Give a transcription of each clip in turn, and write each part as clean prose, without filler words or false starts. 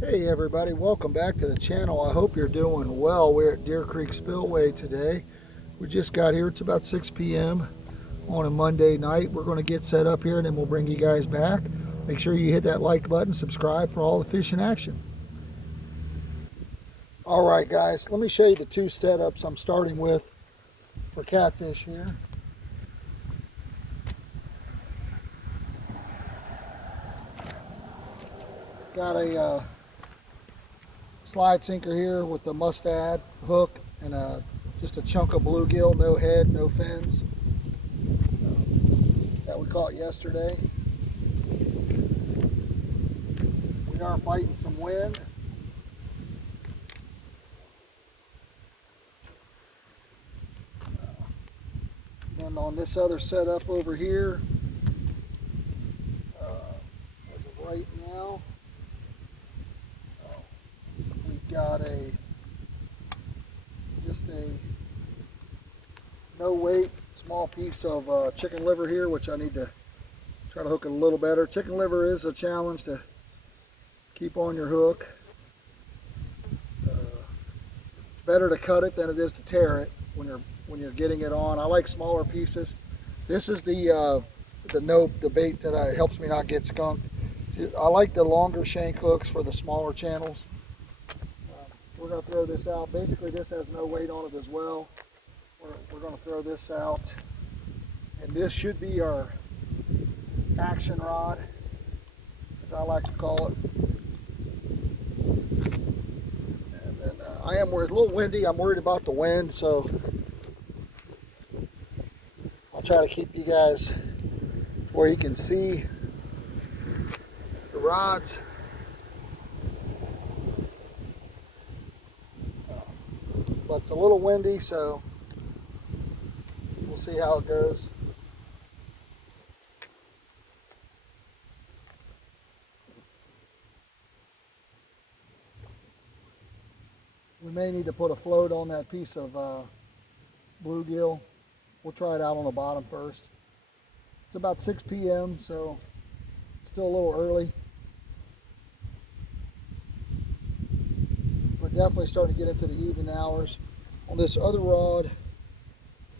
Hey everybody, welcome back to the channel. I hope you're doing well. We're at Deer Creek Spillway today. We just got here. It's about 6 p.m. on a Monday night. We're going to get set up here and then we'll bring you guys back. Make sure you hit that like button, subscribe for all the fishing action. All right guys, let me show you the two setups I'm starting with for catfish here. Got a slide sinker here with the mustad hook and just a chunk of bluegill, no head, no fins. That we caught yesterday. We are fighting some wind. And on this other setup over here, as of right now, we've got just a no weight small piece of chicken liver here, which I need to try to hook it a little better. Chicken liver is a challenge to keep on your hook. It's better to cut it than it is to tear it when you're getting it on. I like smaller pieces. This is the bait that helps me not get skunked. I like the longer shank hooks for the smaller channels. We're going to throw this out. Basically, this has no weight on it as well. We're going to throw this out. And this should be our action rod, as I like to call it. And then it's a little windy. I'm worried about the wind, so I'll try to keep you guys where you can see the rods. But it's a little windy, so we'll see how it goes. We may need to put a float on that piece of bluegill. We'll try it out on the bottom first. It's about 6 p.m., so it's still a little early. But definitely starting to get into the evening hours. On this other rod,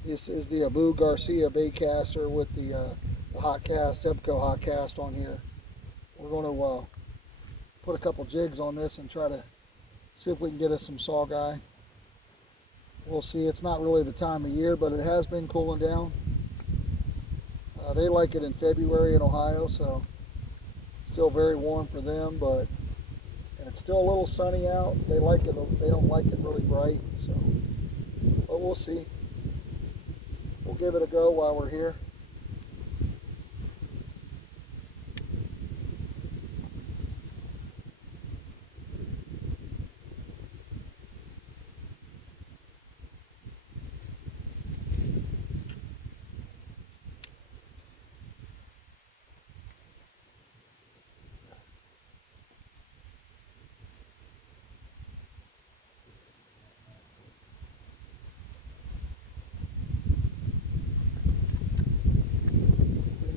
this is the Abu Garcia bait caster with the hot cast, Ebco hot cast on here. We're going to put a couple jigs on this and try to see if we can get us some saugeye. We'll see. It's not really the time of year, but it has been cooling down. They like it in February in Ohio, so still very warm for them, but and it's still a little sunny out. They like it. They don't like it really bright, so but we'll see. We'll give it a go while we're here.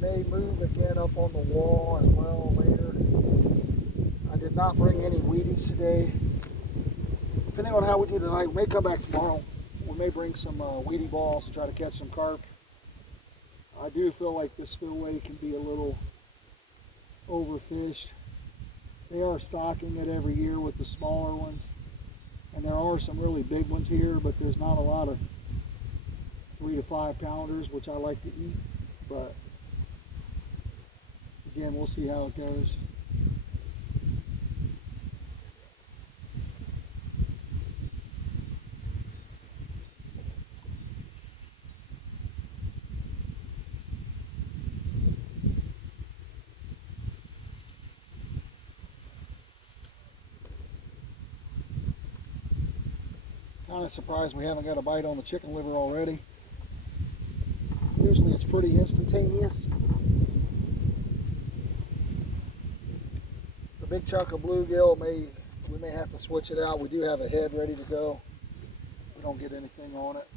May move again up on the wall as well later. I did not bring any Wheaties today. Depending on how we do tonight, we may come back tomorrow. We may bring some Wheatie balls to try to catch some carp. I do feel like this spillway can be a little overfished. They are stocking it every year with the smaller ones. And there are some really big ones here, but there's not a lot of 3 to 5 pounders, which I like to eat. But again, we'll see how it goes. Kind of surprised we haven't got a bite on the chicken liver already. Usually it's pretty instantaneous. The big chunk of bluegill, we may have to switch it out. We do have a head ready to go. We don't get anything on it.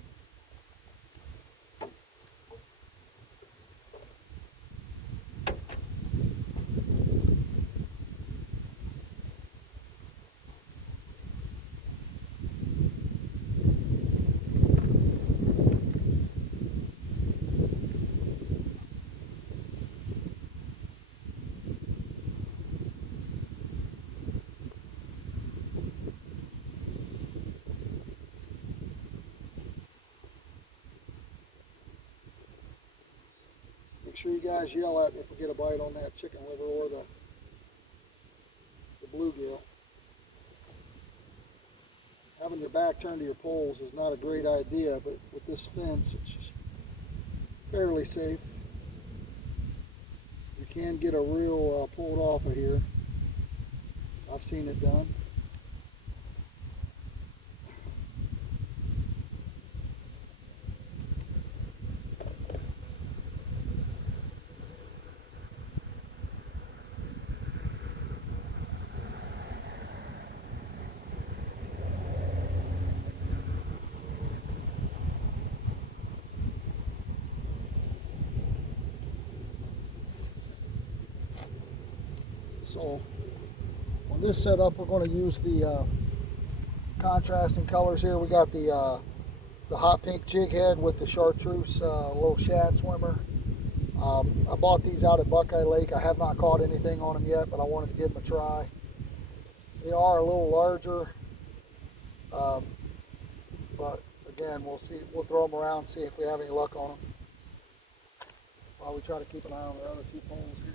Make sure you guys yell at me if we get a bite on that chicken liver or the bluegill. Having your back turned to your poles is not a great idea, but with this fence, it's fairly safe. You can get a reel pulled off of here. I've seen it done. So on this setup, we're going to use the contrasting colors here. We got the hot pink jig head with the chartreuse little shad swimmer. I bought these out at Buckeye Lake. I have not caught anything on them yet, but I wanted to give them a try. They are a little larger, but again, we'll see. We'll throw them around and see if we have any luck on them. While we try to keep an eye on the other two poles here.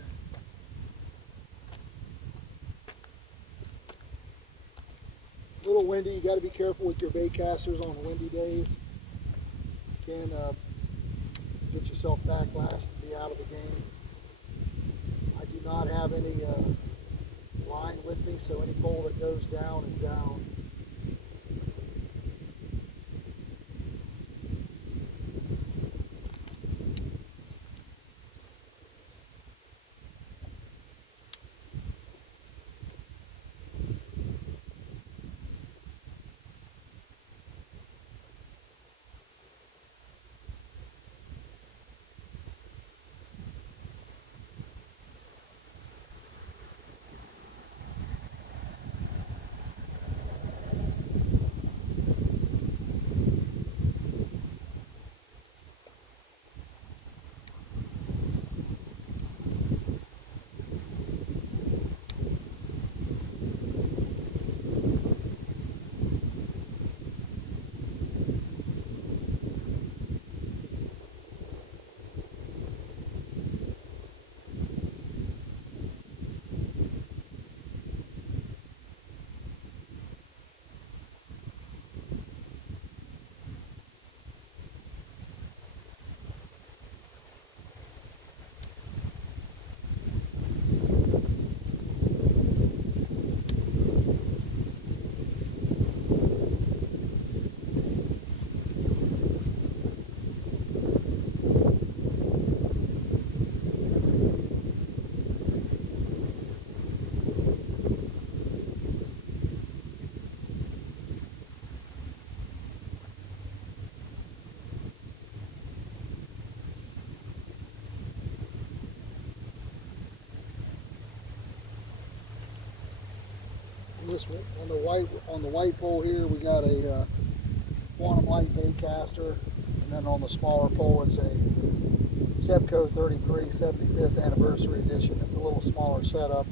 A little windy. You got to be careful with your bait casters on windy days. You can get yourself backlash and be out of the game. I do not have any line with me, so any pole that goes down is down. This on the white pole here, we got a quantum light bait caster, and then on the smaller pole it's a Sebco 33 75th anniversary edition. It's a little smaller setup.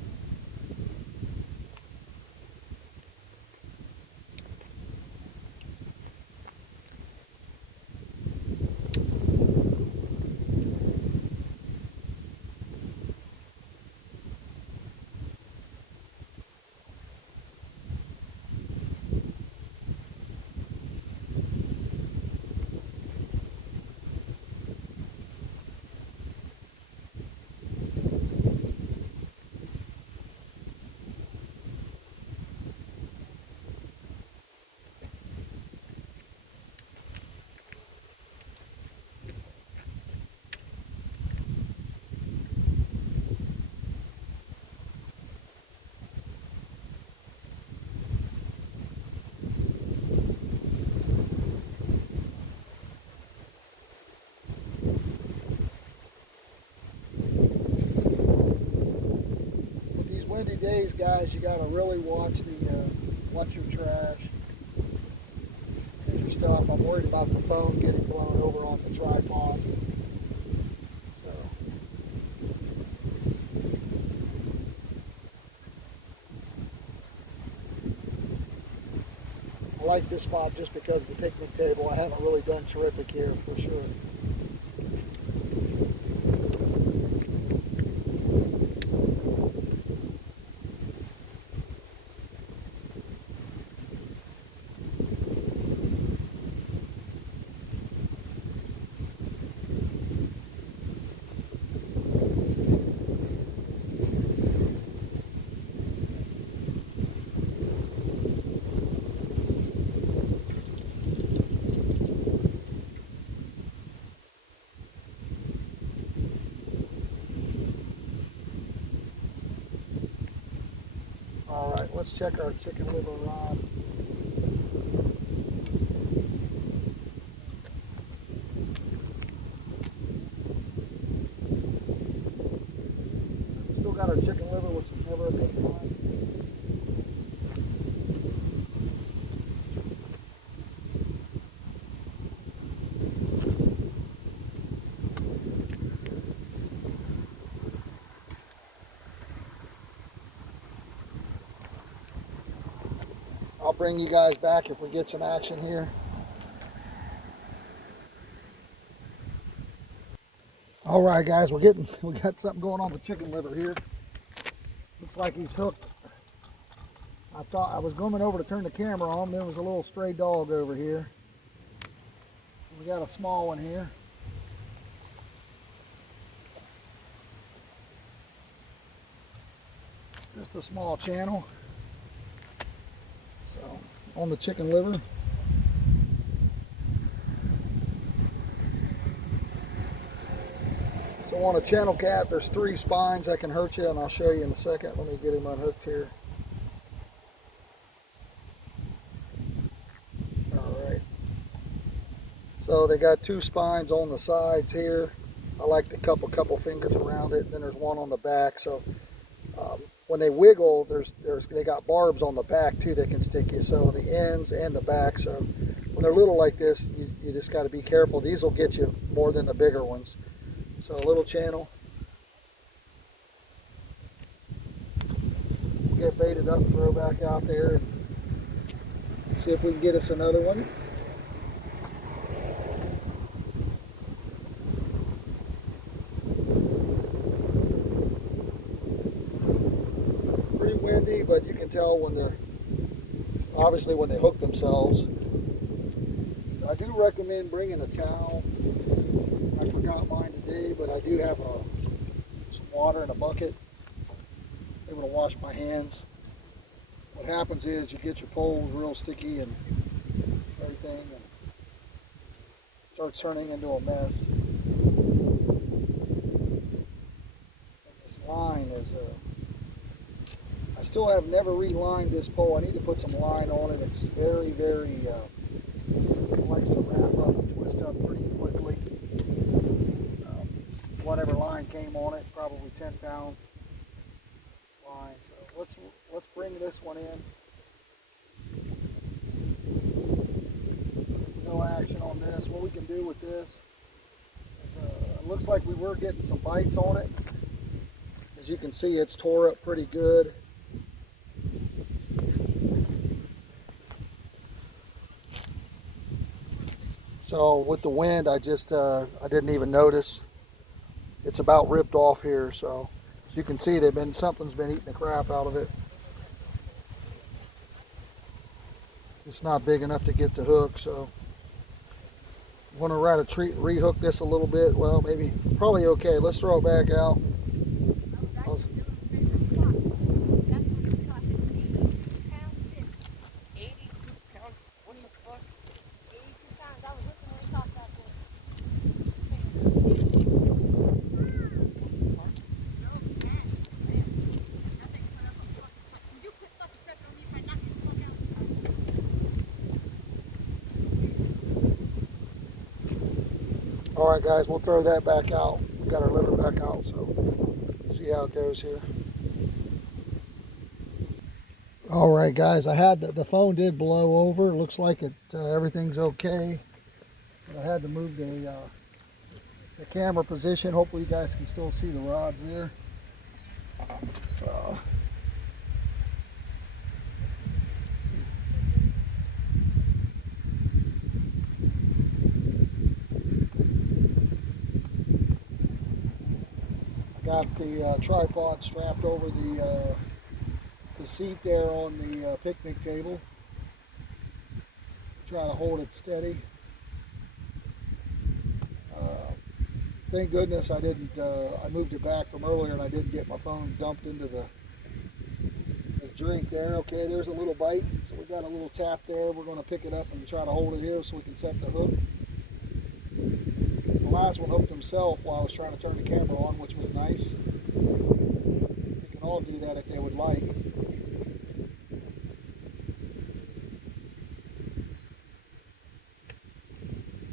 Windy days, guys, you got to really watch your trash and your stuff. I'm worried about the phone getting blown over on the tripod. So I like this spot just because of the picnic table. I haven't really done terrific here for sure. let's check our chicken liver rod. Still got our chicken liver, which is never a good sign. I'll bring you guys back if we get some action here. All right, guys, we got something going on with chicken liver here. Looks like he's hooked. I thought I was going over to turn the camera on. There was a little stray dog over here. We got a small one here. Just a small channel. So on the chicken liver. So on a channel cat, there's 3 spines that can hurt you, and I'll show you in a second. Let me get him unhooked here. All right. So they got 2 spines on the sides here. I like to cup a couple fingers around it. Then there's one on the back. So when they wiggle, they got barbs on the back too that can stick you. So the ends and the back. So when they're little like this, you just got to be careful. These will get you more than the bigger ones. So a little channel. Get baited up, throw back out there, and see if we can get us another one. Pretty windy, but you can tell when they're, obviously when they hook themselves. I do recommend bringing a towel. I forgot mine today, but I do have some water in a bucket. Able to wash my hands. What happens is you get your poles real sticky and everything, and starts turning into a mess. And this line is I still have never relined this pole. I need to put some line on it. It's very, very it likes to wrap up and twist up pretty quickly. Whatever line came on it, probably 10-pound line. So let's bring this one in. No action on this. What we can do with this is, it looks like we were getting some bites on it. As you can see, it's tore up pretty good. So with the wind, I didn't even notice. It's about ripped off here, so as you can see, something's been eating the crap out of it. It's not big enough to get the hook, so I'm going to rehook this a little bit. Well, probably okay. Let's throw it back out. All right, guys, we'll throw that back out. We got our liver back out, so see how it goes here. All right, guys, the phone did blow over. It looks like everything's okay. I had to move the camera position. Hopefully, you guys can still see the rods there. Got the tripod strapped over the seat there on the picnic table. Try to hold it steady. Thank goodness I didn't. I moved it back from earlier, and I didn't get my phone dumped into the drink there. Okay, there's a little bite, so we got a little tap there. We're going to pick it up and try to hold it here so we can set the hook. The last one hooked himself while I was trying to turn the camera on, which was nice. You can all do that if they would like.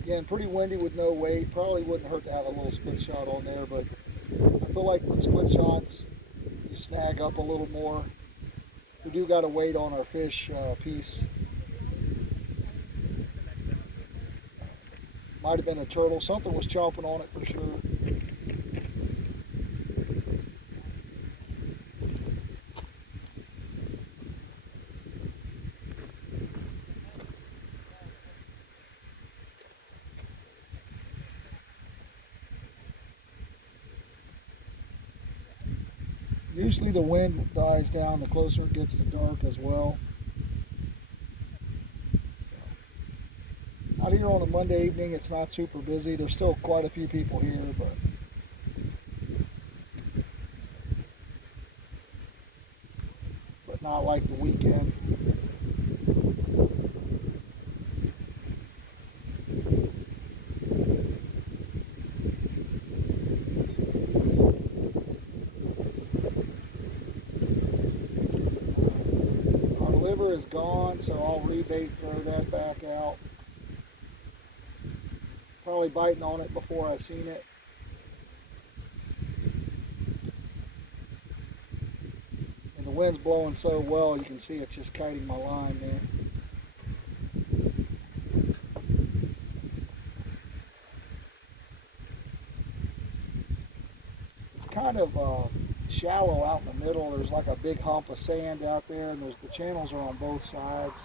Again, pretty windy with no weight. Probably wouldn't hurt to have a little split shot on there, but I feel like with split shots, you snag up a little more. We do got to wait on our fish piece. Might have been a turtle. Something was chomping on it for sure. Usually the wind dies down the closer it gets to dark as well. Out here on a Monday evening, it's not super busy. There's still quite a few people here, but not like the weekend. Our liver is gone, so I'll rebait, throw that back out. Probably biting on it before I seen it. And the wind's blowing so well, you can see it's just kiting my line there. It's kind of shallow out in the middle. There's like a big hump of sand out there, and the channels are on both sides.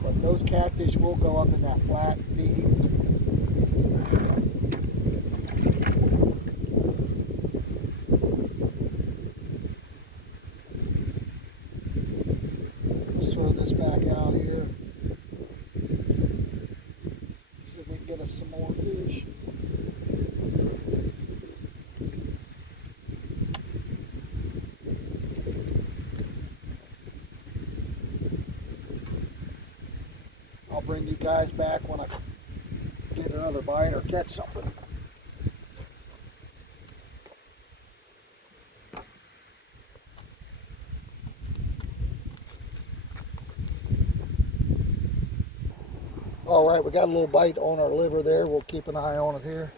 But those catfish will go up in that flat feed. Let's throw this back out here. See if we can get us some more fish. I'll bring you guys back when I get another bite or catch something. All right, we got a little bite on our liver there. We'll keep an eye on it here.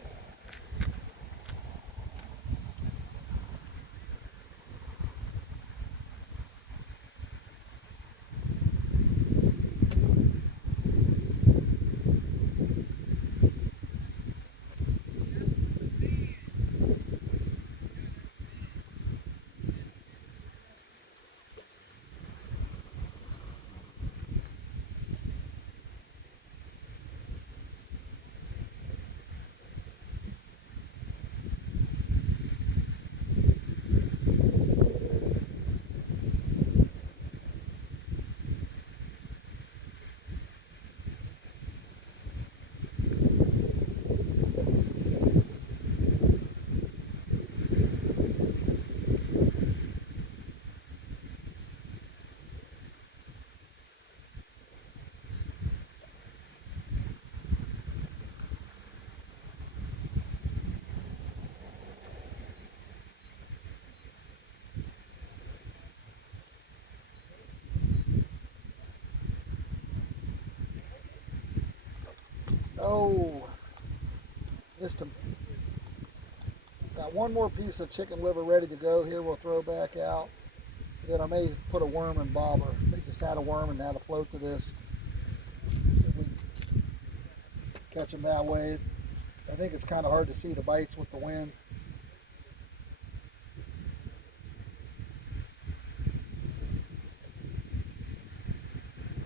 Oh, missed him. Got one more piece of chicken liver ready to go here. We'll throw back out. Then I may put a worm and bobber. They just had a worm and add a float to this. If we catch them that way. I think it's kind of hard to see the bites with the wind.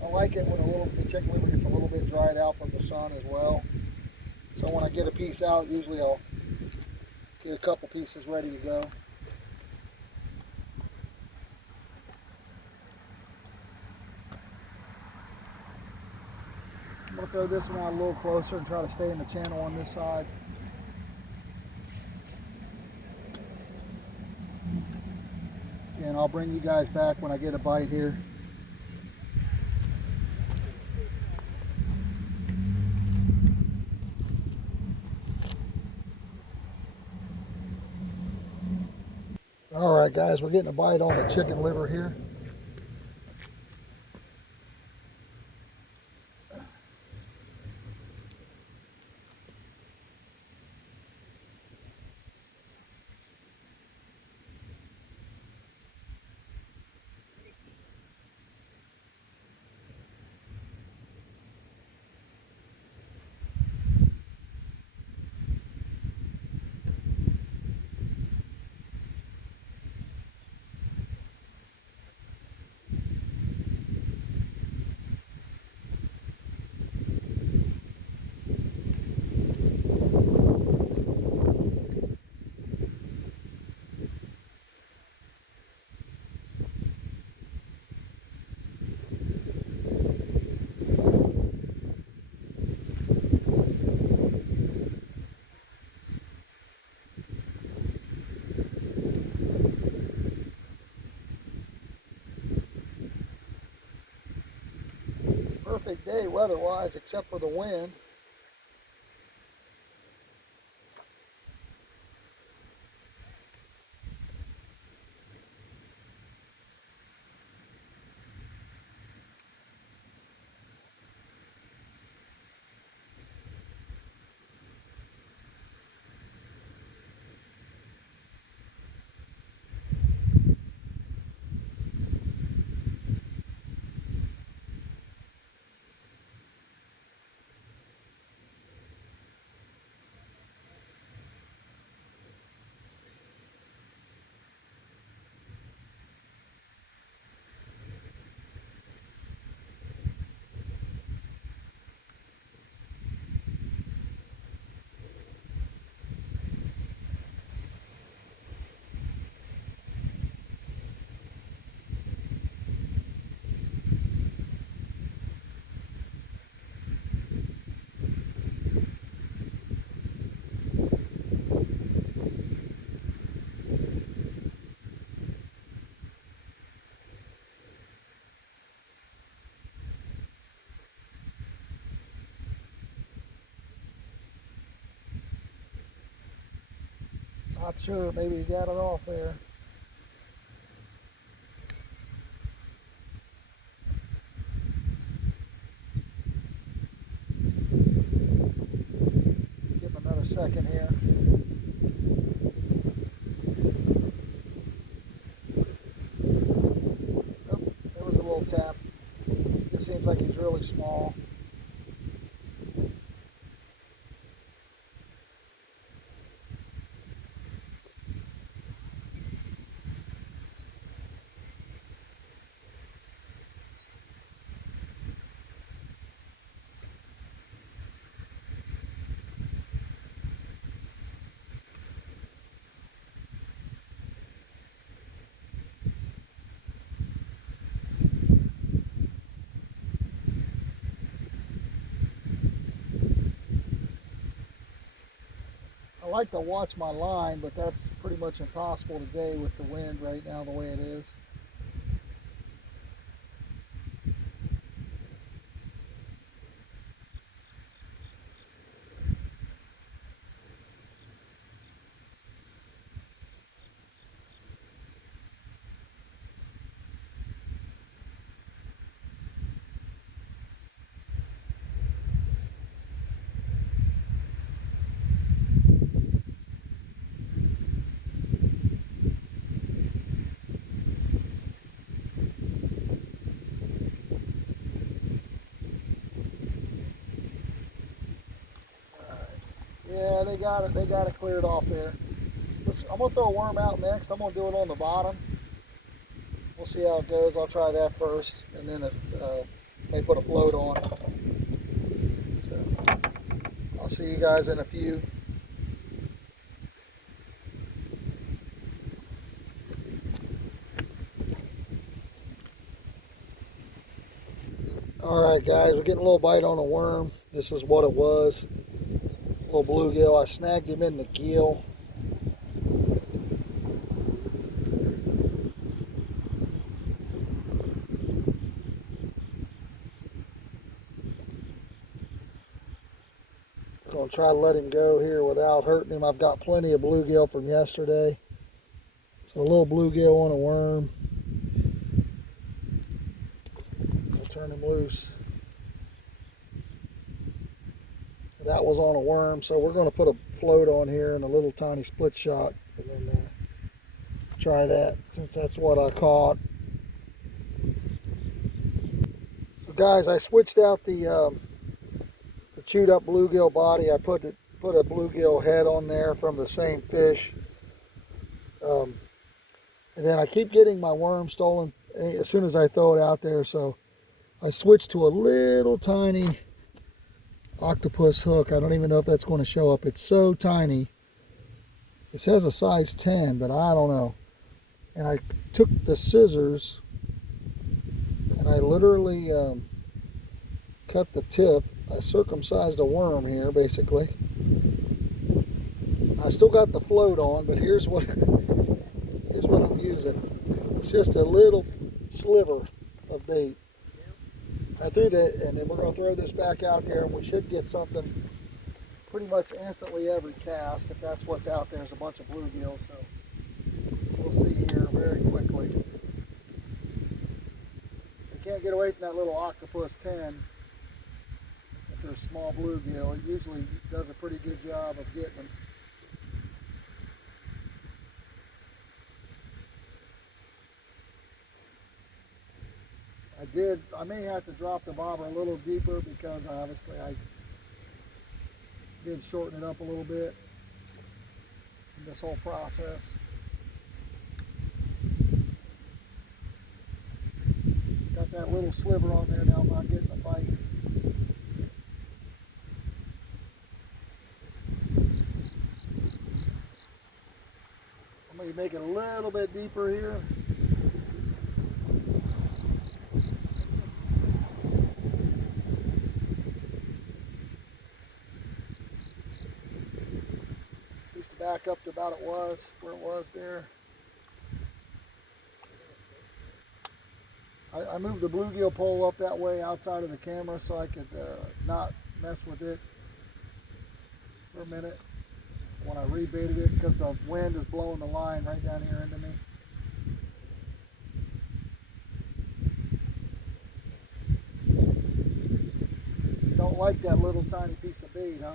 I like it when the chicken liver gets a little bit dried out from the sun as well. So when I get a piece out, usually I'll get a couple pieces ready to go. I'm going to throw this one out a little closer and try to stay in the channel on this side. And I'll bring you guys back when I get a bite here. All right, guys, we're getting a bite on the chicken liver here. perfect day weather-wise, except for the wind. Not sure, maybe he got it off there. Give him another second here. Oh, there was a little tap. It seems like he's really small. I like to watch my line, but that's pretty much impossible today with the wind right now the way it is. Yeah, they got it. They got it cleared off there. I'm gonna throw a worm out next. I'm gonna do it on the bottom. We'll see how it goes. I'll try that first, and then if may put a float on. So I'll see you guys in a few. All right, guys, we're getting a little bite on a worm. This is what it was. A little bluegill. I snagged him in the gill. Gonna try to let him go here without hurting him. I've got plenty of bluegill from yesterday. So a little bluegill on a worm. I'll turn him loose. That was on a worm, so we're going to put a float on here and a little tiny split shot, and then try that since that's what I caught. So guys, I switched out the chewed up bluegill body. I put a bluegill head on there from the same fish, and then I keep getting my worm stolen as soon as I throw it out there. So I switched to a little tiny octopus hook. I don't even know if that's going to show up. It's so tiny. It says a size 10, but I don't know. And I took the scissors and I literally cut the tip. I circumcised a worm here, basically. I still got the float on, but here's what I'm using. It's just a little sliver of bait. I threw that, and then we're going to throw this back out there, and we should get something pretty much instantly every cast, if that's what's out there. There's a bunch of bluegills, so we'll see here very quickly. We can't get away from that little octopus 10. If there's small bluegill, it usually does a pretty good job of getting them. I may have to drop the bobber a little deeper because obviously I did shorten it up a little bit in this whole process. Got that little sliver on there now, I'm not getting a bite. I'm going to make it a little bit deeper here. Back up to about where it was there. I moved the bluegill pole up that way outside of the camera so I could not mess with it for a minute when I rebaited it, because the wind is blowing the line right down here into me. Don't like that little tiny piece of bait, huh?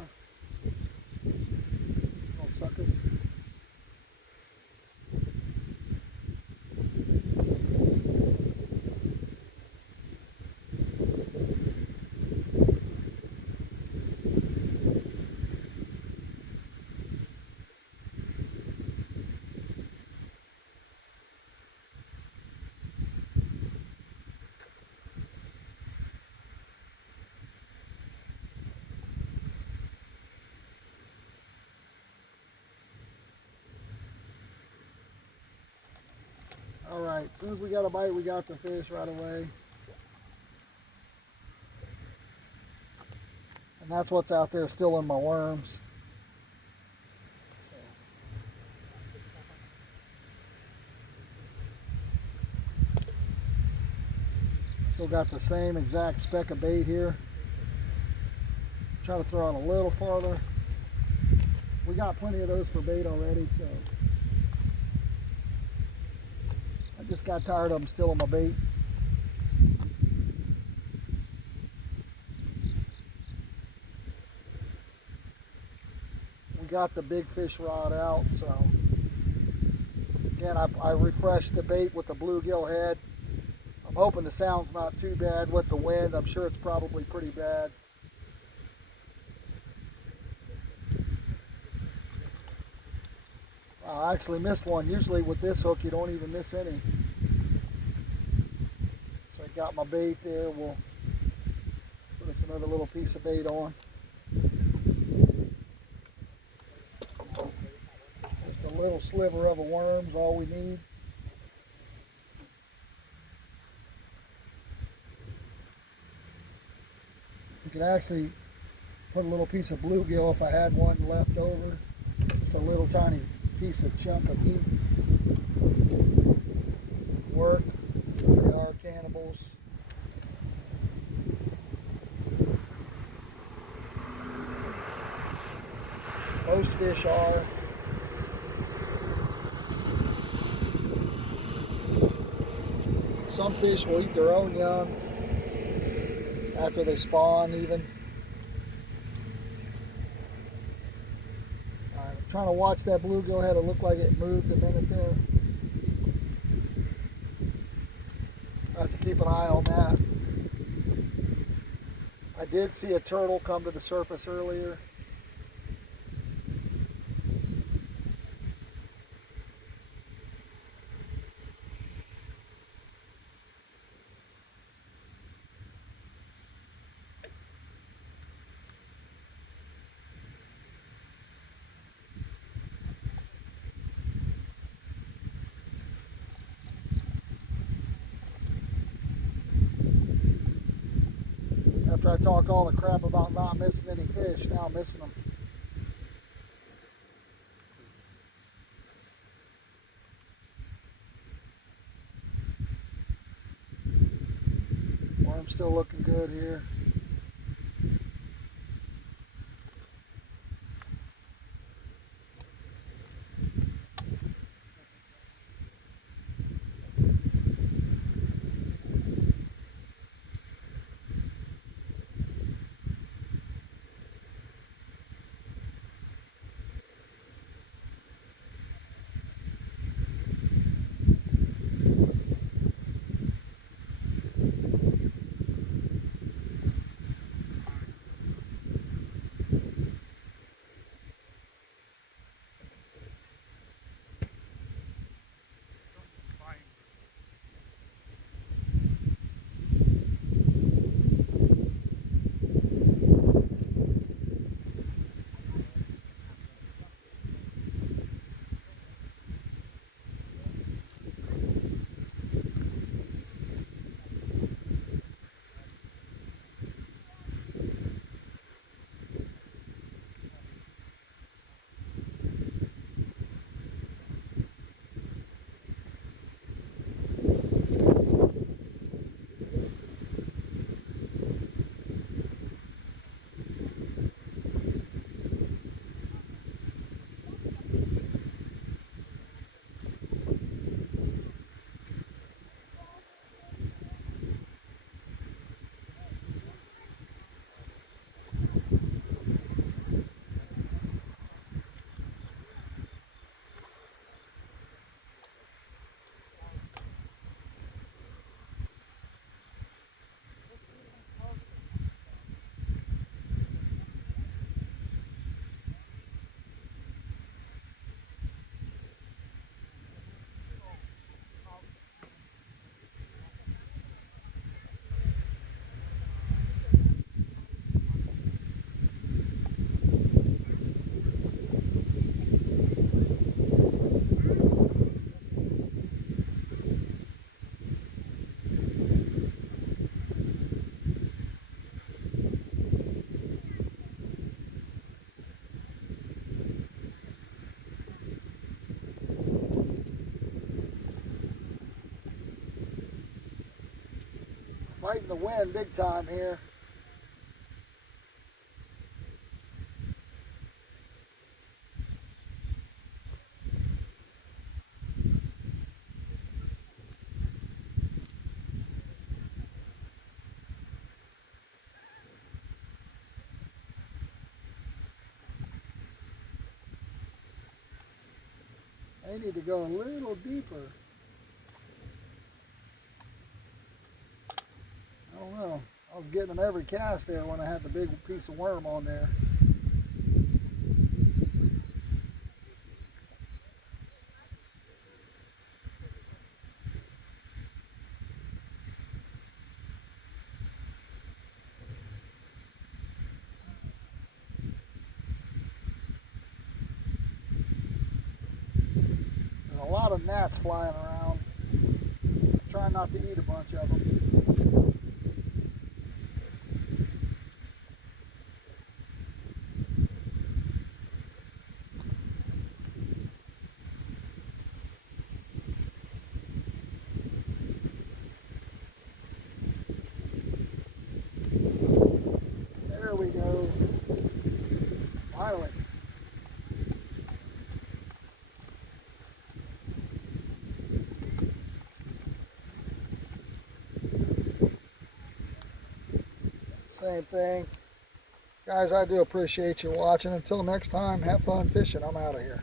Suckers. All right, as soon as we got a bite, we got the fish right away. And that's what's out there still in my worms. Still got the same exact speck of bait here. Try to throw it a little farther. We got plenty of those for bait already, so I just got tired of them still on my bait. We got the big fish rod out, so again, I refreshed the bait with the bluegill head. I'm hoping the sound's not too bad with the wind. I'm sure it's probably pretty bad. I actually missed one. Usually with this hook you don't even miss any. So I got my bait there. We'll put us another little piece of bait on. Just a little sliver of a worm's all we need. You could actually put a little piece of bluegill if I had one left over. Just a little tiny piece of chunk of meat. Work. They are cannibals. Most fish are. Some fish will eat their own young after they spawn even. Alright, I'm trying to watch that bluegill head. It looked like it moved a minute there. I have to keep an eye on that. I did see a turtle come to the surface earlier. After I talk all the crap about not missing any fish, now I'm missing them. Worm's still looking good here. Fighting the wind big time here. They need to go a little deeper. I don't know. I was getting them every cast there when I had the big piece of worm on there. There's a lot of gnats flying around. Trying not to eat a bunch of them. There we go. Finally. Same thing. Guys, I do appreciate you watching. Until next time, have fun fishing. I'm out of here.